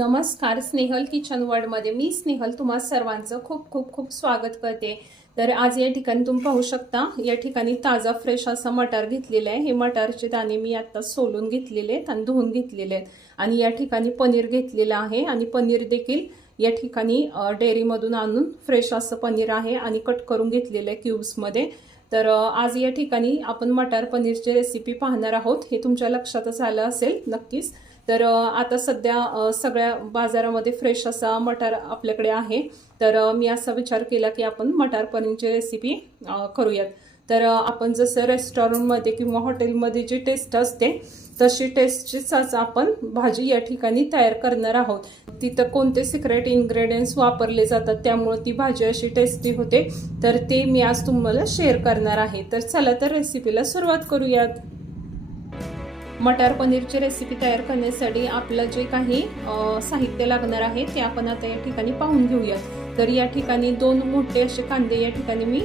नमस्कार, स्नेहल किचन वर्ल्डमध्ये मी स्नेहल तुम्हा सर्वांचं खूप खूप खूप स्वागत करते। तर आज या ठिकाणी तुम्ही पाहू शकता, या ठिकाणी ताजा फ्रेश असा मटार घेतलेला आहे। हे मटारचे दाणे मी आता सोलून घेतलेले आहेत आणि धुवून घेतलेले आहेत। आणि या ठिकाणी पनीर घेतलेला आहे आणि पनीर देखील या ठिकाणी डेअरीमधून आणून फ्रेश असं पनीर आहे आणि कट करून घेतलेलं आहे क्यूब्समध्ये। तर आज या ठिकाणी आपण मटार पनीरची रेसिपी पाहणार आहोत। हे तुमच्या लक्षातच आलं असेल नक्कीच। तर आता सध्या सगळ्या बाजारामध्ये फ्रेश असा मटार आपल्याकडे आहे। तर मी असा विचार केला की आपण मटार पनीरची रेसिपी करूयात। तर आपण जसं रेस्टॉरंटमध्ये किंवा हॉटेलमध्ये जी टेस्ट असते तशी टेस्टचीच आपण भाजी या ठिकाणी तयार करणार आहोत। तिथं कोणते सिक्रेट इन्ग्रेडियंट्स वापरले जातात त्यामुळे ती भाजी अशी टेस्टी होते, तर ते मी आज तुम्हाला शेअर करणार आहे। तर चला तर रेसिपीला सुरुवात करूयात। मटार पनीरची रेसिपी तयार करण्यासाठी आपलं जे काही साहित्य लागणार आहे ते आपण आता या ठिकाणी पाहून घेऊयात। तर या ठिकाणी 2 मोठे असे कांदे या ठिकाणी मी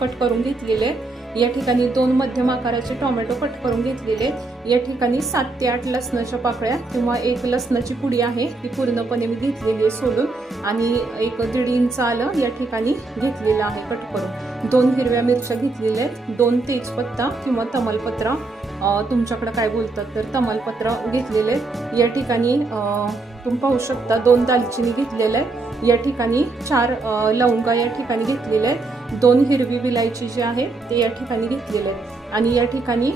कट करून घेतलेले आहेत। या ठिकाणी 2 मध्यम आकाराचे टोमॅटो कट करून घेतलेले आहेत। या ठिकाणी 7 ते 8 लसणाच्या पाकळ्या किंवा 1 लसणाची पुडी आहे ती पूर्णपणे मी घेतलेली आहे सोलून, आणि 1.5 इंच आलं या ठिकाणी घेतलेलं आहे कट करून। 2 हिरव्या मिरच्या घेतलेल्या आहेत, 2 तेजपत्ता किंवा तमालपत्र, तुमच्याकडे काय बोलतात तर तमालपत्र घेतलेले आहेत। या ठिकाणी तुम्ही पाहू शकता 2 दालचिनी घेतलेल्या आहेत। या ठिकाणी 4 लवंगा या ठिकाणी घेतलेल्या आहेत। 2 हिरवी विलायची जे आहे ते या ठिकाणी घेतलेले आहेत। आणि या ठिकाणी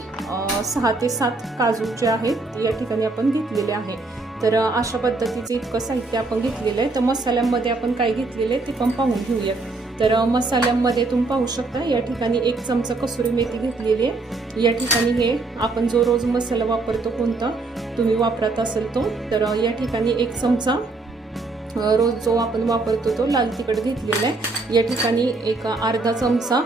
6 ते 7 काजू जे आहेत या ठिकाणी आपण घेतलेले आहे। तर अशा पद्धतीचे इतकं साहित्य आपण घेतलेलं आहे। तर मसाल्यांमध्ये आपण काय घेतलेले ते पण पाहून घेऊयात। तर मसाल्यांमध्ये तुम्ही पाहू शकता या ठिकाणी 1 चमचा कसुरी मेथी घेतलेली आहे। या ठिकाणी हे आपण जो रोज मसाला वापरतो कोणता तुम्ही वापरत असेल तो, तर या ठिकाणी 1 चमचा रोज जो आपण वापरतो तो लाल तिखट घेतलेला आहे। या ठिकाणी एक अर्धा चमचा,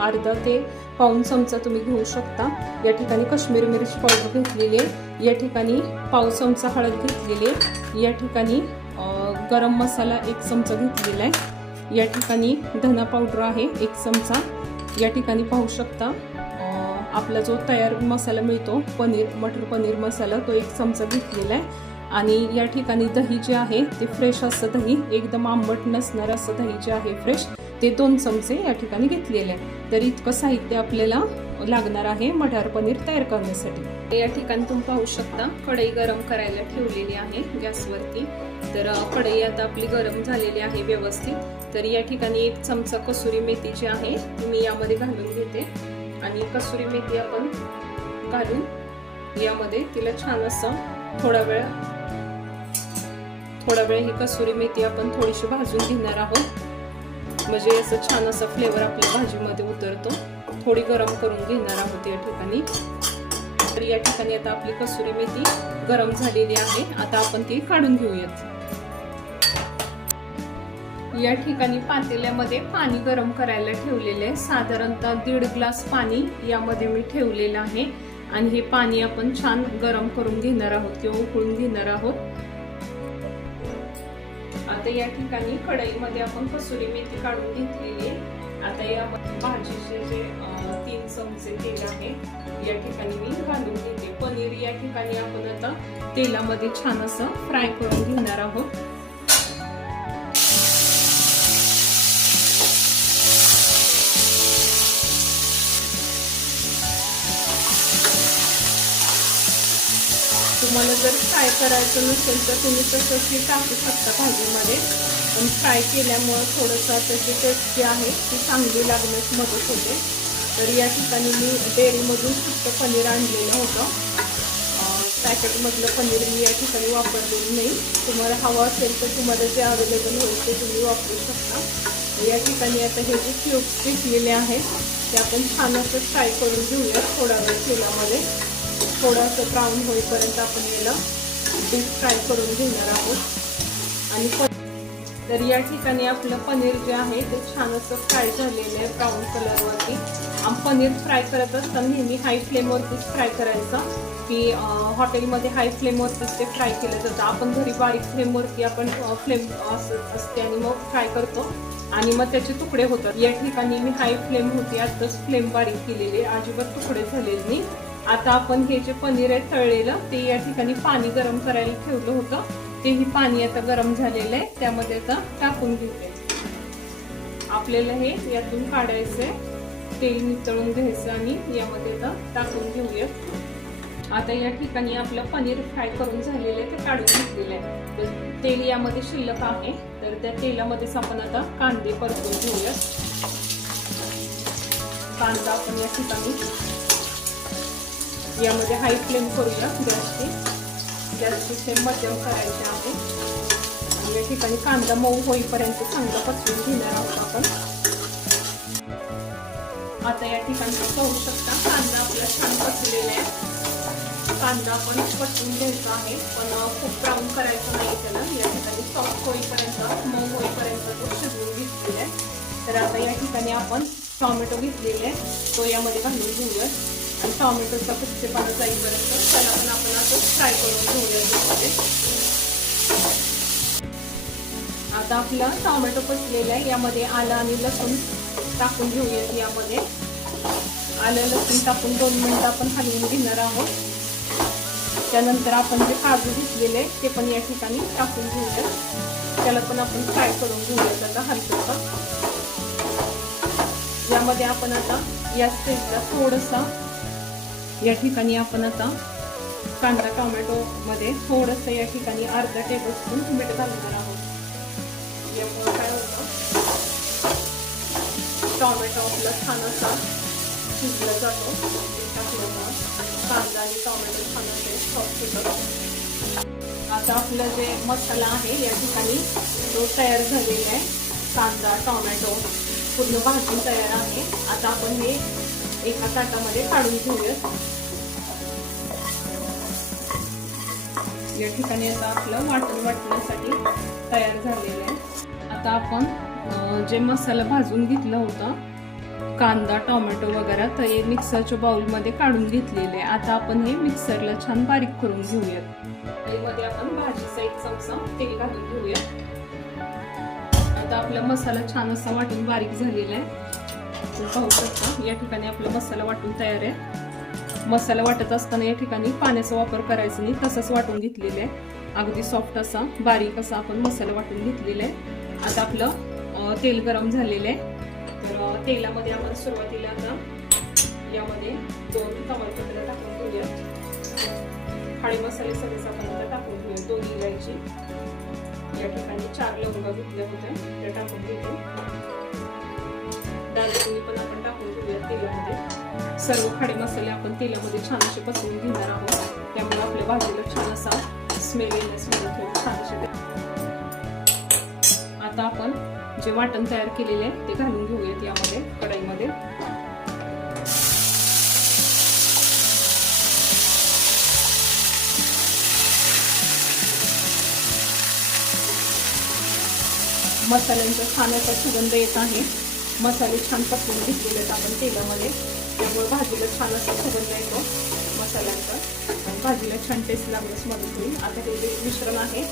अर्धा ते पाऊण चमचा तुम्ही घेऊ शकता। या ठिकाणी काश्मीरी मिरची पावडर घेतलेली आहे। या ठिकाणी पाव चमचा हळद घेतलेली आहे। या ठिकाणी गरम मसाला 1 चमचा घेतलेला आहे। या ठिकाणी धना पावडर आहे 1 चमचा। या ठिकाणी पाहू शकता आपला जो तयार मसाला मिळतो मटर पनीर मसाला तो 1 चमचा घेतलेला आहे। आणि या ठिकाणी दही जे आहे ते फ्रेश असं दही, एकदम आंबट नसणार असं दही जे आहे फ्रेश, ते 2 चमचे या ठिकाणी घेतलेले आहे। तर इतकं साहित्य आपल्याला लागणार आहे मटार पनीर तयार करण्यासाठी। या ठिकाणी तुम्ही पाहू शकता कढई गरम करायला ठेवलेली आहे गॅसवरती। तर कढई आता आपली गरम झालेली आहे व्यवस्थित। तर या ठिकाणी 1 चमचा कसुरी मेथी जी आहे ती मी यामध्ये घालून घेते। आणि कसुरी मेथी आपण घालून यामध्ये तिला छान असं थोडा वेळ ही कसुरी मेथी आपण थोडीशी भाजून घेणार आहोत, म्हणजे असं छान असं फ्लेवर आपल्या भाजीमध्ये उतरतो। थोडी गरम करून घेणार आहोत या ठिकाणी। तर या ठिकाणी आता आपली कसुरी मेथी गरम झालेली आहे, आता आपण ती काढून घेऊयात। या ठिकाणी पातेल्यामध्ये पाणी गरम करायला ठेवलेले आहे। साधारणतः 1.5 ग्लास पाणी यामध्ये मी ठेवलेलं आहे आणि हे पाणी आपण छान गरम करून घेणार आहोत किंवा उकळून घेणार आहोत। आता या ठिकाणी कढईमध्ये आपण कसुरी मेथी काढून घेतलेली आहे। आता या भाजीचे जे 3 चमचे तेल आहे या ठिकाणी मी घालून घेते। पनीर या ठिकाणी आपण आता तेलामध्ये छान असं फ्राय करून घेणार आहोत। तुम्हाला जर फ्राय करायचं नसेल तर तुम्ही तसंही टाकू शकता भाजीमध्ये, पण फ्राय केल्यामुळे थोडंसं त्याची टेस्ट जी आहे ती चांगली लागण्यास मदत होते। तर या ठिकाणी मी डेअरीमधून शुद्ध पनीर आणलेलं होतं, पॅकेटमधलं पनीर मी या ठिकाणी वापरलेलं नाही। तुम्हाला हवं असेल तर तुम्हाला जे अवेलेबल होईल ते तुम्ही वापरू शकता। या ठिकाणी आता हे जे क्यूब्स पिकलेले आहेत ते आपण छान असं फ्राय करून घेऊया थोडा वेळ तेलामध्ये। थोडंसं ब्राऊन होईपर्यंत आपण याला डीप फ्राय करून घेणार आहोत। आणि तर या ठिकाणी आपलं पनीर जे आहे ते छान असं फ्राय झालेलं आहे ब्राऊन कलरवरती। पनीर फ्राय करत असताना नेहमी हाय फ्लेमवरतीच फ्राय करायचं, की हॉटेलमध्ये हाय फ्लेमवरतीच ते फ्राय केलं जातं। आपण घरी बारीक फ्लेमवरती आपण फ्लेम असते आणि मग फ्राय करतो आणि मग त्याचे तुकडे होतात। या ठिकाणी मी हाय फ्लेम होती, आताच फ्लेम बारीक केलेली, अजिबात तुकडे झालेले नाही। आता आपण हे जे पनीर आहे तळलेलं ते या ठिकाणी पाणी गरम करायला ठेवलं होतं तेही पाणी आता गरम झालेलं आहे, त्यामध्ये आता टाकून घेते. आपल्याला हे यातून काढायचंय, तेल नितळून घ्यायचं आणि यामध्ये आता टाकून घेऊयात. आता या ठिकाणी आपलं पनीर फ्राय करून झालेलं आहे, ते काढून घेतलेलं आहे. तर तेल यामध्ये शिल्लक आहे, तर त्या तेलामध्येच आपण आता कांदे परतून घेऊयात. कांदा आपण या ठिकाणी यामध्ये हाय फ्लेम करूया गॅसची फ्लेम मध्यम करायची आहे. आणि या ठिकाणी कांदा मऊ होईपर्यंत चांगलं परतून घेणार आहोत आपण. आता या ठिकाणी पाहू शकता कांदा आपला छान परतलेला आहे. कांदा आपण परतून घ्यायचा आहे, पण खूप ब्राऊन करायचं नाही त्याला. या ठिकाणी सॉफ्ट होईपर्यंत, मऊ होईपर्यंत तो शिजवून घेतलेला आहे. तर आता या ठिकाणी आपण टोमॅटो घेतलेले आहे, तो यामध्ये घालून घेऊया. आणि टोमॅटोचा कच्चेपणा जाईपर्यंत त्याला पण आपण आता फ्राय करून घेऊया त्यामध्ये. आता आपला टोमॅटो पचलेला आहे, यामध्ये आलं आणि लसूण टाकून घेऊयात. यामध्ये आलं लसूण टाकून 2 मिनिटं आपण हलवून घेणार आहोत. त्यानंतर आपण जे काजू घेतलेले ते पण या ठिकाणी टाकून घेऊया. त्याला पण आपण फ्राय करून घेऊयात आता हलकं. यामध्ये आपण आता या स्टेजला थोडंसं या ठिकाणी आपण आता कांदा टोमॅटो मध्ये थोडंसं या ठिकाणी अर्धा टेबलस्पून मीठ घालणार आहोत. यामुळे काय होतं, टोमॅटो आपला छान असा शिजला जातो. कांदा आणि टोमॅटो छान असे सॉफ्ट होतं. आता आपला जे मसाला आहे या ठिकाणी तो तयार झालेला आहे. कांदा टोमॅटो पूर्ण भाजून तयार आहे. आता आपण हे एका ताटामध्ये काढून घेऊयात. या ठिकाणी आता आपलं वाटण वाटण्यासाठी तयार झालेलं आहे. आता आपण जे मसाला भाजून घेतला होता, कांदा टोमॅटो वगैरे, तर हे मिक्सरच्या बाउलमध्ये काढून घेतलेले. आता आपण हे मिक्सरला छान बारीक करून घेऊयात. यामध्ये आपण भाजीचा 1 चमचा तेल घालून घेऊयात. आता आपला मसाला छान असा वाटून बारीक झालेला आहे. तुम्ही पाहू शकता या ठिकाणी आपला मसाला वाटून तयार आहे. मसाला वाटत असताना या ठिकाणी पाण्याचा वापर करायचा नाही, तसंच वाटून घेतलेलं आहे. अगदी सॉफ्ट असा बारीक असा आपण मसाला वाटून घेतलेला आहे. आता आपलं तेल गरम झालेलं आहे. तर तेलामध्ये आपण सुरुवातीला आता यामध्ये 2 तमालपत्र टाकून घेऊयात. खडे मसाले सगळेच आपण आता टाकून घेऊयात. 2 इलायची, या ठिकाणी 4 लवंगा घेतल्या होत्या त्या टाकून घेतो. दालचिनी पण आपण टाकून घेऊयात तेलामध्ये. सर्व खडे मसाले आपण तेलामध्ये छान असे पसरून घेणार आहोत. त्यामुळे आपल्या भाजीला छान असा स्मेल येण्यास मदत होईल. छान असे आता आपण जे वाटण तयार केलेले आहे ते घालून घेऊयात यामध्ये कढईमध्ये. मसाल्यांचा छान असा सुगंध येत आहे. मसाले छान पसरून घेतलेले आहेत आपण तेलामध्ये, त्यामुळे भाजीला छान असा सुगंध येतो मसाल्यांचा आणि भाजीला छान टेस्ट लागण्यास मदत होईल. आता हे जे मिश्रण आहे,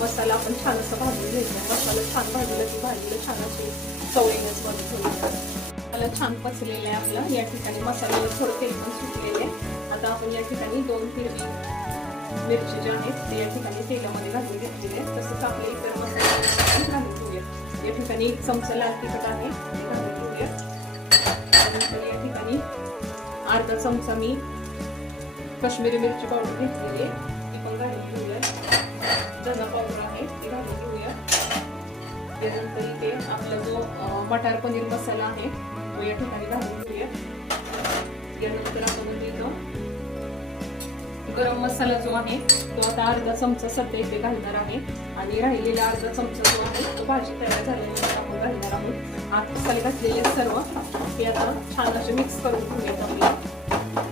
मसाला आपण छान असं भाजून घ्यायचा. मसाला छान भाजला की भाजीला छान अशी चव येण्यास मदत होईल. मसाला छान पचलेला आहे आपला. या ठिकाणी मसाल्याला थोडं तेल पण सुटलेले आहे. आता आपण या ठिकाणी 2 हिरवी मिरची जे आहेत ते या ठिकाणी तेलामध्ये घालून घेतलेले आहेत. तसंच आपले इतर मसाले घालून घेऊया. या ठिकाणी 1 चमचा लाल तिखट आहे ते घालून घेऊया. त्यानंतर या ठिकाणी अर्धा चमचा मी काश्मीरी मिरची पावडर घेतलेली आहे, ती पण घालून घेऊया. धना पावडर आहे ती घालून घेऊया. त्यानंतर इथे आपला जो मटार पनीर मसाला आहे तो या ठिकाणी घालून घेऊया. त्यानंतर आपण इथं गरम मसाला जो आहे तो आता अर्धा चमचा सध्या इथे घालणार आहे आणि राहिलेला अर्धा चमचा जो आहे तो भाजी तयार झाल्यानंतर आपण घालणार आहोत. आता मसाले घातलेले सर्व ते आता छान असे मिक्स करून घेऊयात आपल्या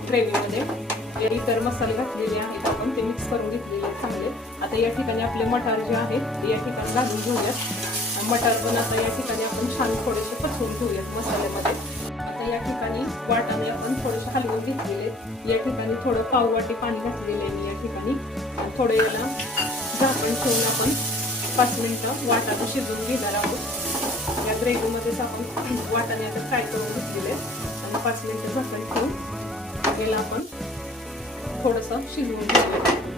ग्रेव्हीमध्ये. इतर मसाले घातलेले आहेत आपण ते मिक्स करून घेतलेले आहेत चांगले. आता या ठिकाणी आपले मटार जे आहेत ते या ठिकाणी घालून घेऊयात. मटार पण आता या ठिकाणी आपण छान थोडेसे पसरून घेऊयात मसाल्यामध्ये. आता या ठिकाणी वाटाणे आपण थोडेसे हलवून घेतलेले. या ठिकाणी थोडं पाववाटी पाणी घातलेलं आहे मी या ठिकाणी. थोडे याला झाकण ठेवून आपण 5 मिनिटं वाटाणे शिजवून घेणार आहोत. या ग्रेव्हीमध्येच आपण वाटाणे आता फ्राय करून घेतलेले आणि 5 मिनिटं झाकण ठेवून याला आपण थोडंसं शिजवून घेऊया.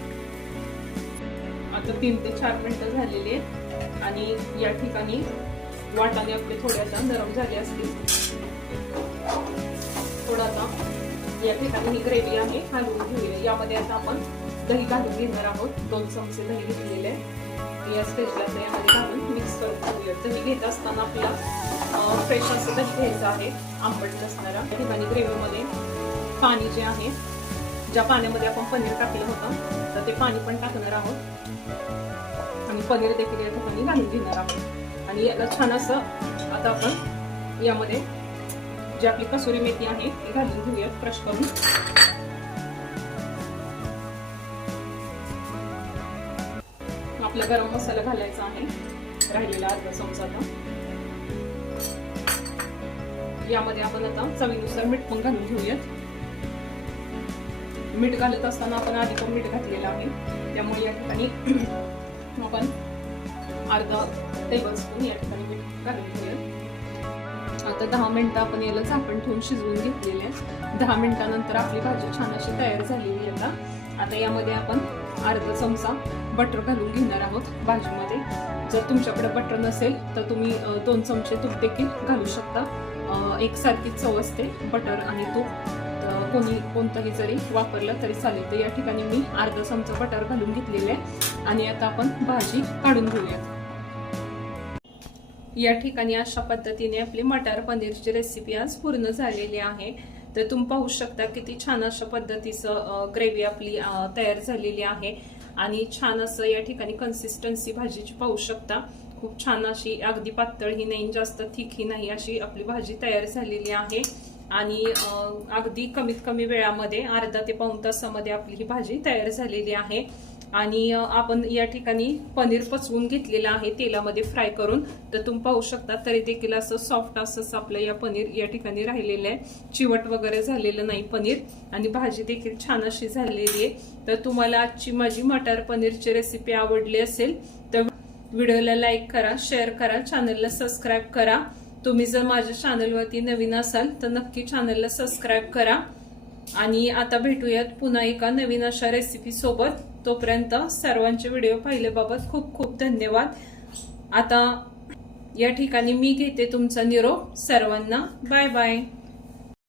तर 3 ते 4 मिनिटं झालेली आहेत आणि या ठिकाणी वाटाणे आपले थोडे आता नरम झाले असतील. थोडं आता या ठिकाणी ही ग्रेव्ही आहे घालून घेऊया. यामध्ये आता आपण दही घालून घेणार आहोत. 2 चमचे दही घेतलेले आहे. या स्टेजला यामध्ये घालून मिक्स करून घेऊया. दही घेत असताना आपल्याला फ्रेश असं दही घ्यायचं आहे, आंबट नसणारा. या ठिकाणी ग्रेव्हीमध्ये पाणी जे आहे, ज्या पाण्यामध्ये आपण पनीर टाकलं होतं तर ते पाणी पण टाकणार आहोत आणि पनीर देखील या ठिकाणी घालून घेणार आहोत. आणि याला छान असं आता आपण यामध्ये जी आपली कसुरी मेथी आहे ती घालून घेऊयात क्रश करून. आपला गरम मसाला घालायचा आहे, राहिलेला अर्धा चमचा. यामध्ये आपण आता चवीनुसार मीठ पण घालून घेऊयात. मीठ घालत असताना आपण आधी पण मीठ घातलेलं आहे, त्यामुळे या ठिकाणी आपण अर्धा टेबलस्पून या ठिकाणी मीठ घालून घेऊयात. आता 10 मिनिटं आपण याला झाकण ठेवून शिजवून घेतलेले आहे. 10 मिनिटानंतर आपली भाजी छान अशी तयार झालेली आहे. आता यामध्ये आपण अर्धा चमचा बटर घालून घेणार आहोत भाजीमध्ये. जर तुमच्याकडे बटर नसेल तर तुम्ही 2 चमचे तूप देखील घालू शकता. एकसारखी चव असते बटर आणि तूप, कोणतंही जरी वापरलं तरी चालेल. तर या ठिकाणी मी अर्धा चमचा बटर घालून घेतलेले आहे आणि आता आपण भाजी काढून घेऊयात. या ठिकाणी अशा पद्धतीने आपली मटार पनीरची रेसिपी आज पूर्ण झालेली आहे. तर तुम्ही पाहू शकता किती छान अशा पद्धतीचं ग्रेव्ही आपली तयार झालेली आहे आणि छान असं या ठिकाणी कन्सिस्टन्सी भाजीची पाहू शकता. खूप छान अशी, अगदी पातळही नाही जास्त थिकही नाही, अशी आपली भाजी तयार झालेली आहे. आणि अगदी कमीत कमी वेळामध्ये अर्धा ते पाऊण तासामध्ये आपली ही भाजी तयार झालेली आहे. आणि आपण या ठिकाणी पनीर पचवून घेतलेलं आहे तेलामध्ये फ्राय करून. तर तुम्ही पाहू शकता तरी देखील असं सॉफ्ट असं आपलं या पनीर या ठिकाणी राहिलेलं आहे. चिवट वगैरे झालेलं नाही पनीर आणि भाजी देखील छान अशी झालेली आहे. तर तुम्हाला आजची माझी मटार पनीरची रेसिपी आवडली असेल तर व्हिडिओला लाईक करा, शेअर करा, चॅनलला सबस्क्राईब करा. तुम्ही जर माझ्या चॅनलवरती नवीन असाल तर नक्की चॅनलला सबस्क्राईब करा. आणि आता भेटूयात पुन्हा एका नवीन अशा रेसिपी सोबत. तोपर्यंत सर्वांचे व्हिडिओ पाहिल्याबाबत खूप खूप धन्यवाद. आता या ठिकाणी मी घेते तुमचा निरोप. सर्वांना बाय बाय.